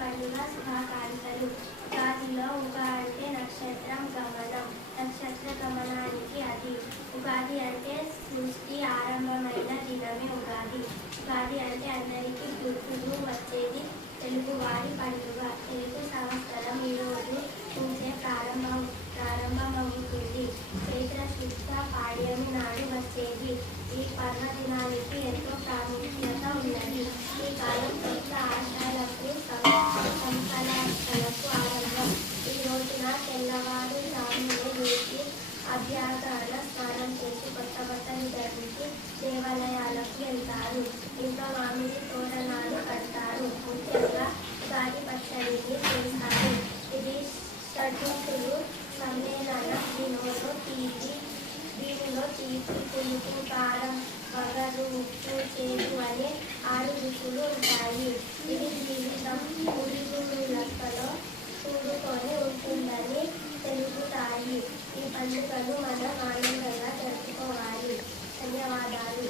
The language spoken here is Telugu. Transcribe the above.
పండుగ శుభాకాంక్షలు. ఉగాదిలో ఉగా అంటే నక్షత్రం గమనం, నక్షత్ర గమనానికి అది. ఉగాది అంటే సృష్టి ఆరంభమైన దినమే ఉగాది. ఉగాది అంటే అందరికీ గుర్తులు వచ్చేది తెలుగువారి పండుగ. తెలుగు సంవత్సరం ఈరోజు నుంచే ప్రారంభమవుతుంది. చైత్ర శుద్ధ పాడ్యమి నాడు వచ్చేది. ఈ పర్వదినానికి ఎంతో ప్రాముఖ్యత ఉన్నది. ఈ కాలం కొత్త ఆశయాలకు సంకల్పాలకు ఆరంభం. ఈ రోజున తెల్లవారుజామునే లేచి అభ్యంగన స్నానం చేసి కొత్త బట్టలు ధరించి దేవాలయాలకు వెళ్తారు. ఇంట్లో మామిడి తోరణాలు కడతారు. ముఖ్యంగా ఉగాది పచ్చడిని చేస్తారు. ఇది షడ్రుచులు సమ్మేళనం. దీనిలో తీపి, పులుపు, కారం, వగరు, ఉప్పు, చేదు అనే 6 రుచులు ఉంటాయి. ఇది జీవితం ఉడుగులతో కూడుకొని ఉంటుందని తెలుపుతాయి. ఈ పండుగను మనం ఆనందంగా జరుపుకోవాలి. ధన్యవాదాలు.